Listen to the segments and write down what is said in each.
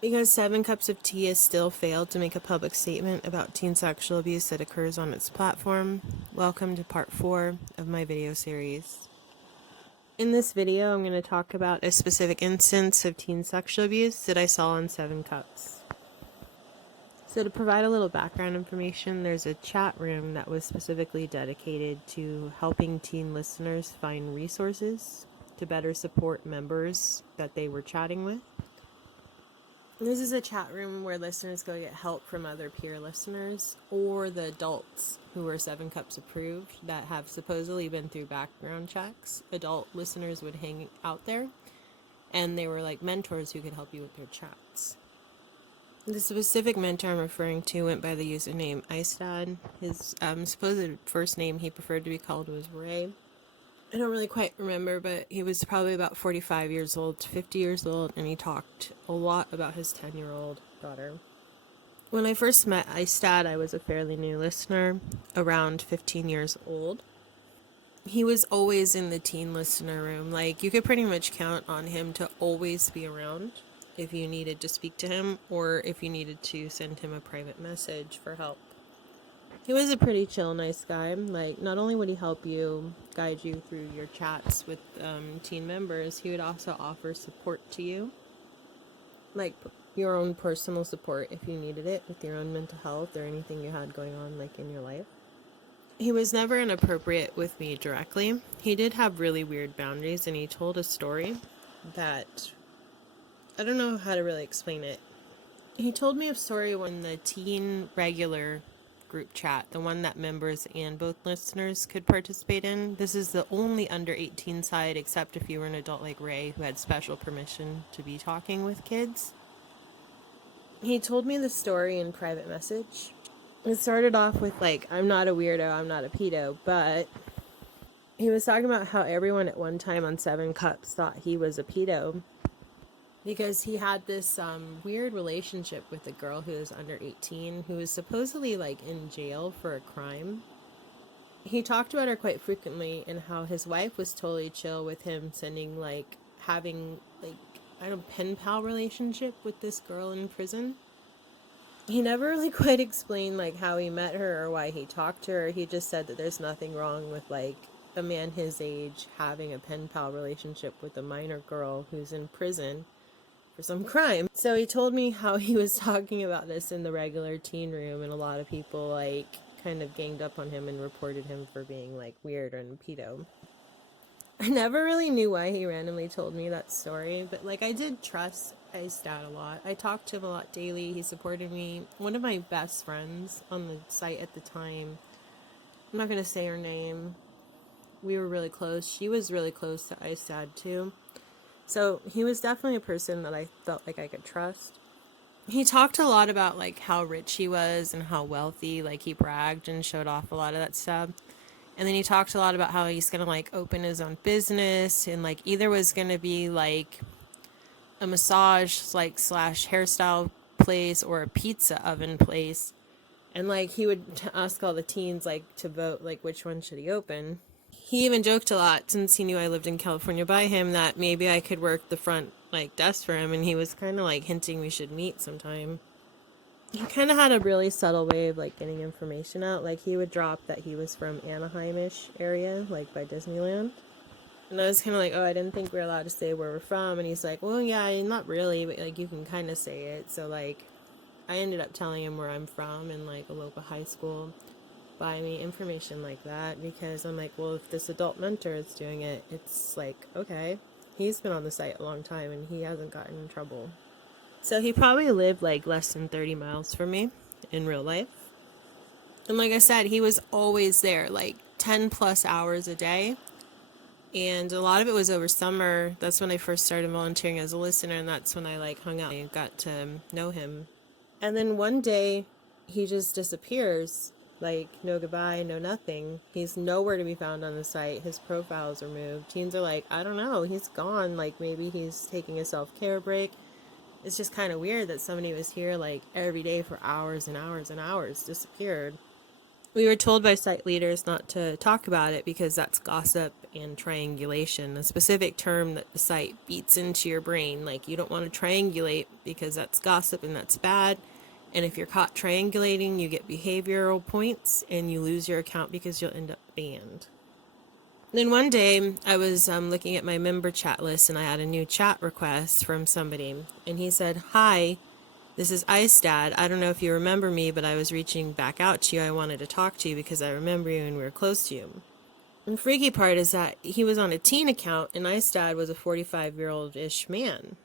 Because 7 Cups of Tea has still failed to make a public statement about teen sexual abuse that occurs on its platform, welcome to part 4 of my video series. In this video, I'm going to talk about a specific instance of teen sexual abuse that I saw on 7 Cups. So to provide a little background information, there's a chat room that was specifically dedicated to helping teen listeners find resources to better support members that they were chatting with. This is a chat room where listeners go get help from other peer listeners or the adults who are 7 Cups approved that have supposedly been through background checks. Adult listeners would hang out there, and they were like mentors who could help you with their chats. The specific mentor I'm referring to went by the username Istad. His supposed first name he preferred to be called was Ray. I don't really quite remember, but he was probably about 45 years old to 50 years old, and he talked a lot about his 10-year-old daughter. When I first met Istad, I was a fairly new listener, around 15 years old. He was always in the teen listener room. Like, you could pretty much count on him to always be around if you needed to speak to him or if you needed to send him a private message for help. He was a pretty chill, nice guy. Like, not only would he help you, guide you through your chats with teen members, he would also offer support to you. Like, your own personal support if you needed it with your own mental health or anything you had going on, like, in your life. He was never inappropriate with me directly. He did have really weird boundaries, and he told a story that I don't know how to really explain it. He told me a story when the teen regular group chat, the one that members and both listeners could participate in. This is the only under 18 side, except if you were an adult like Ray who had special permission to be talking with kids. He told me the story in private message. It started off with like, I'm not a weirdo, I'm not a pedo, but he was talking about how everyone at one time on 7 Cups thought he was a pedo because he had this weird relationship with a girl who was under 18 who was supposedly like in jail for a crime. He talked about her quite frequently and how his wife was totally chill with him sending like having like I don't know, pen pal relationship with this girl in prison. He never really quite explained like how he met her or why he talked to her. He just said that there's nothing wrong with like a man his age having a pen pal relationship with a minor girl who's in prison for some crime. So he told me how he was talking about this in the regular teen room, and a lot of people like kind of ganged up on him and reported him for being like weird and pedo. I never really knew why he randomly told me that story, but like I did trust his dad a lot. I talked to him a lot daily. He supported me. One of my best friends on the site at the time, I'm not gonna say her name, we were really close. She was really close to Istad too. So he was definitely a person that I felt like I could trust. He talked a lot about like how rich he was and how wealthy, like he bragged and showed off a lot of that stuff. And then he talked a lot about how he's gonna like open his own business and like either was gonna be like a massage like slash hairstyle place or a pizza oven place. And like he would ask all the teens like to vote like which one should he open. He even joked a lot since he knew I lived in California by him that maybe I could work the front like desk for him, and he was kind of like hinting we should meet sometime. He kind of had a really subtle way of like getting information out. Like he would drop that he was from Anaheim-ish area, like by Disneyland. And I was kind of like, oh, I didn't think we were allowed to say where we're from. And he's like, well, yeah, not really, but like you can kind of say it. So like I ended up telling him where I'm from and like a local high school by me, information like that, because I'm like, well, if this adult mentor is doing it, it's like, okay, he's been on the site a long time and he hasn't gotten in trouble. So he probably lived like less than 30 miles from me in real life. And like I said, he was always there, like 10 plus hours a day. And a lot of it was over summer. That's when I first started volunteering as a listener, and that's when I like hung out and got to know him. And then one day he just disappears. Like, no goodbye, no nothing. He's nowhere to be found on the site. His profile's removed. Teens are like, I don't know, he's gone. Like, maybe he's taking a self-care break. It's just kind of weird that somebody was here, like, every day for hours and hours and hours, disappeared. We were told by site leaders not to talk about it because that's gossip and triangulation, a specific term that the site beats into your brain. Like, you don't want to triangulate because that's gossip and that's bad. And if you're caught triangulating, you get behavioral points and you lose your account because you'll end up banned. Then one day, I was looking at my member chat list and I had a new chat request from somebody. And he said, "Hi, this is Ice Dad. I don't know if you remember me, but I was reaching back out to you. I wanted to talk to you because I remember you and we were close to you." And the freaky part is that he was on a teen account and Ice Dad was a 45-year-old-ish man.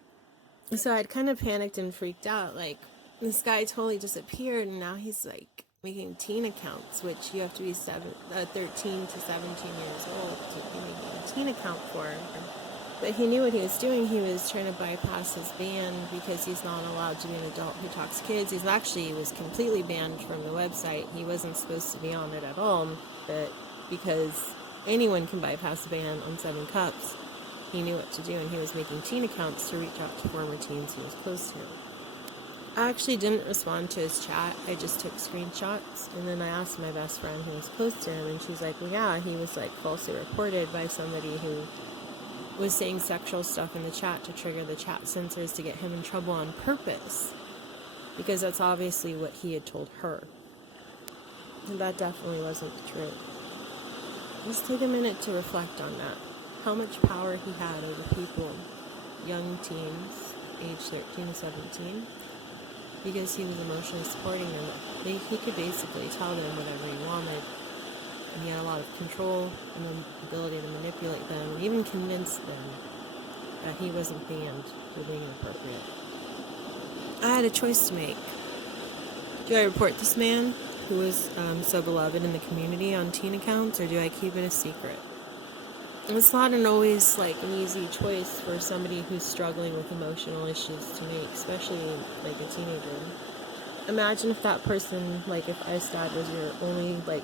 So I'd kind of panicked and freaked out. Like, this guy totally disappeared and now he's like making teen accounts, which you have to be 13 to 17 years old to be making a teen account for. But he knew what he was doing. He was trying to bypass his ban because he's not allowed to be an adult who talks to kids. He was completely banned from the website. He wasn't supposed to be on it at all. But because anyone can bypass the ban on 7 Cups, he knew what to do, and he was making teen accounts to reach out to former teens he was close to. I actually didn't respond to his chat. I just took screenshots, and then I asked my best friend who was close to him, and she's like, "Well, yeah, he was like falsely reported by somebody who was saying sexual stuff in the chat to trigger the chat censors to get him in trouble on purpose, because that's obviously what he had told her." And that definitely wasn't the truth. Just take a minute to reflect on that. How much power he had over people, young teens, age 13 to 17, because he was emotionally supporting them. He could basically tell them whatever he wanted, and he had a lot of control and the ability to manipulate them and even convince them that he wasn't banned for being inappropriate. I had a choice to make. Do I report this man, who was so beloved in the community, on teen accounts, or do I keep it a secret? And it's not always like an easy choice for somebody who's struggling with emotional issues to make, especially like a teenager. Imagine if that person, like if Ice Dad was your only like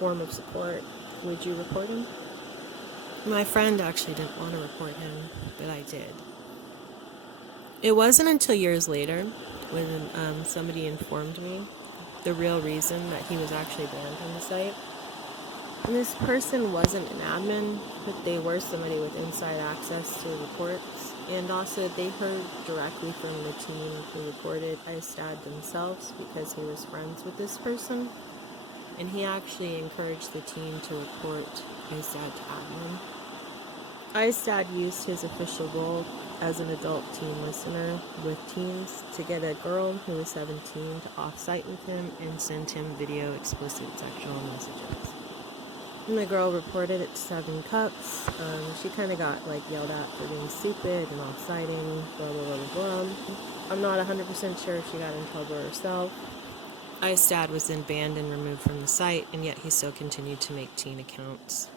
form of support, would you report him? My friend actually didn't want to report him, but I did. It wasn't until years later when somebody informed me the real reason that he was actually banned from the site. And this person wasn't an admin, but they were somebody with inside access to reports. And also they heard directly from the teen who reported Ice Dad themselves because he was friends with this person. And he actually encouraged the teen to report Ice Dad to admin. Ice Dad used his official role as an adult teen listener with teens to get a girl who was 17 to off-site with him and send him video explicit sexual messages. And the girl reported it to 7 Cups. She kind of got like yelled at for being stupid and off-siting, blah, blah, blah, blah, blah. I'm not 100% sure if she got in trouble herself. Ice Dad was then banned and removed from the site, and yet he still continued to make teen accounts.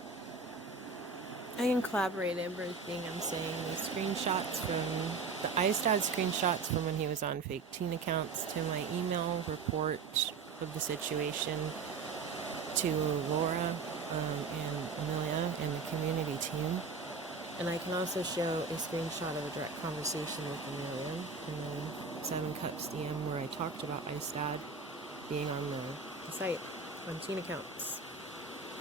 I can collaborate everything I'm saying. The screenshots from the Ice Dad screenshots from when he was on fake teen accounts to my email report of the situation to Laura and Amelia and the community team. And I can also show a screenshot of a direct conversation with Amelia in the 7 Cups DM where I talked about Ice Dad being on the site on teen accounts.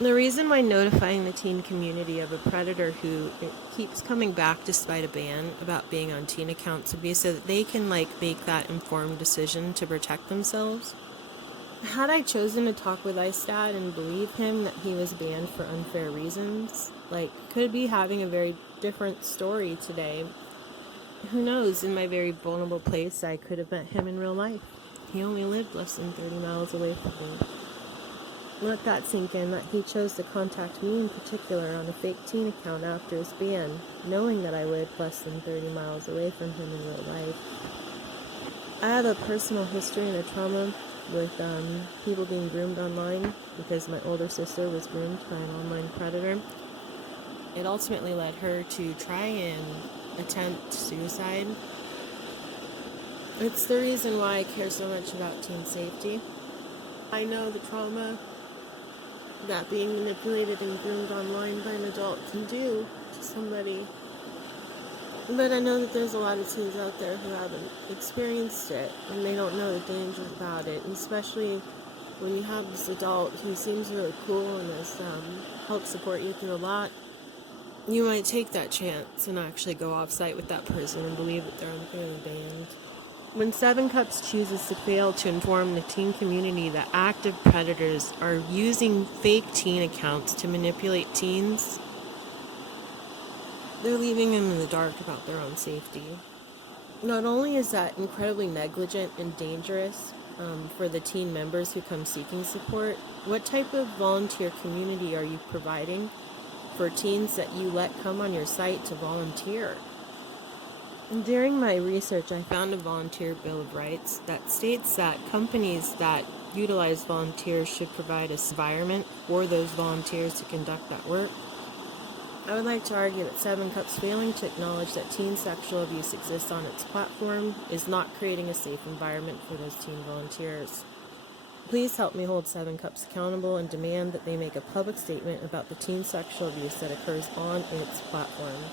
The reason why notifying the teen community of a predator who keeps coming back despite a ban about being on teen accounts would be so that they can like make that informed decision to protect themselves. Had I chosen to talk with Ice Dad and believe him that he was banned for unfair reasons, like, could be having a very different story today. Who knows, in my very vulnerable place, I could have met him in real life. He only lived less than 30 miles away from me. Let that sink in, that he chose to contact me in particular on a fake teen account after his ban, knowing that I lived less than 30 miles away from him in real life. I have a personal history and a trauma with people being groomed online because my older sister was groomed by an online predator. It ultimately led her to try and attempt suicide. It's the reason why I care so much about teen safety. I know the trauma that being manipulated and groomed online by an adult can do to somebody. But I know that there's a lot of teens out there who haven't experienced it, and they don't know the dangers about it, and especially when you have this adult who seems really cool and has helped support you through a lot, you might take that chance and actually go off-site with that person and believe that they're unfairly banned. When Seven Cups chooses to fail to inform the teen community that active predators are using fake teen accounts to manipulate teens, they're leaving them in the dark about their own safety. Not only is that incredibly negligent and dangerous for the teen members who come seeking support, what type of volunteer community are you providing for teens that you let come on your site to volunteer? During my research, I found a volunteer bill of rights that states that companies that utilize volunteers should provide an environment for those volunteers to conduct that work. I would like to argue that Seven Cups failing to acknowledge that teen sexual abuse exists on its platform is not creating a safe environment for those teen volunteers. Please help me hold Seven Cups accountable and demand that they make a public statement about the teen sexual abuse that occurs on its platform.